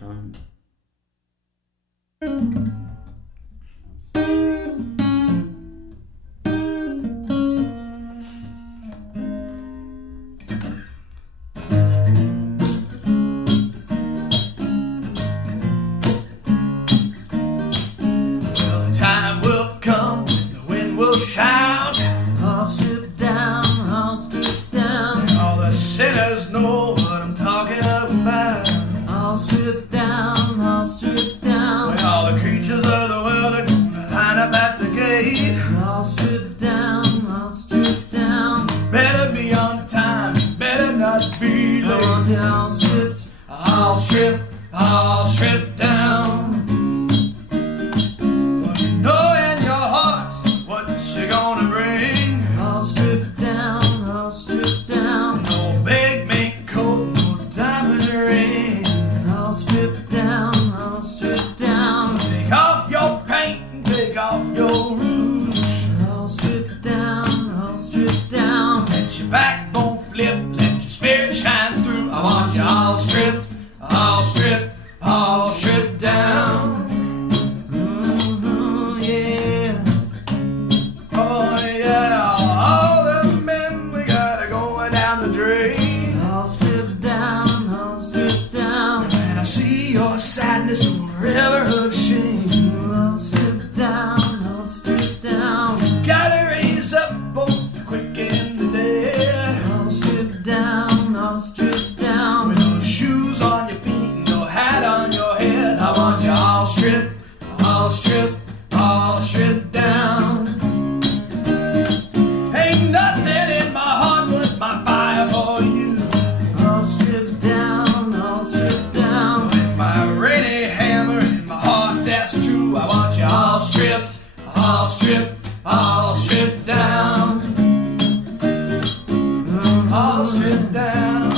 more time. Well, the time will come when the wind will shout. I'll strip down, I'll strip down. And all the sinners know what I'm talking about. I'll strip down, I'll strip down. When all the creatures of the world are gonna line up at the gate. I'll strip down, I'll strip down. Better be on time, better not be I want you late. all stripped. I'll strip down. But you know in your heart what you're gonna bring. I'll strip down, I'll strip down. No big mink coat, no diamond ring. I'll strip down, I'll strip down. So take off your paint and take off your rouge. I'll strip down, I'll strip down. Let your backbone flip, let your spirit shine through. I want you all stripped, all stripped down. Yeah. Oh yeah, all the men we got are going down the drain. I'll strip down, I'll strip down. And I see your sadness on a river of shame. I'll strip down, I'll strip down. Gotta raise up both the quick and the dead. I'll strip down, I'll strip down. With no shoes on your feet and no hat on your head. I want you all stripped, all stripped down. Ain't nothing in my heart worth my fire for you. I'll strip down, I'll strip down. With my rainy hammer in my heart, that's true. I want you all stripped, all stripped down. All stripped down, I'll strip down.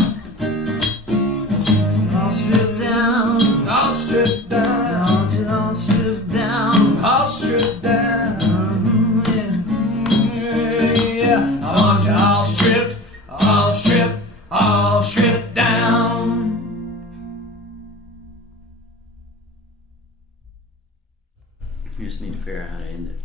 all stripped down, I'll strip down. all stripped down. Yeah. Yeah, I want you all stripped, all stripped down. You just need to figure out how to end it.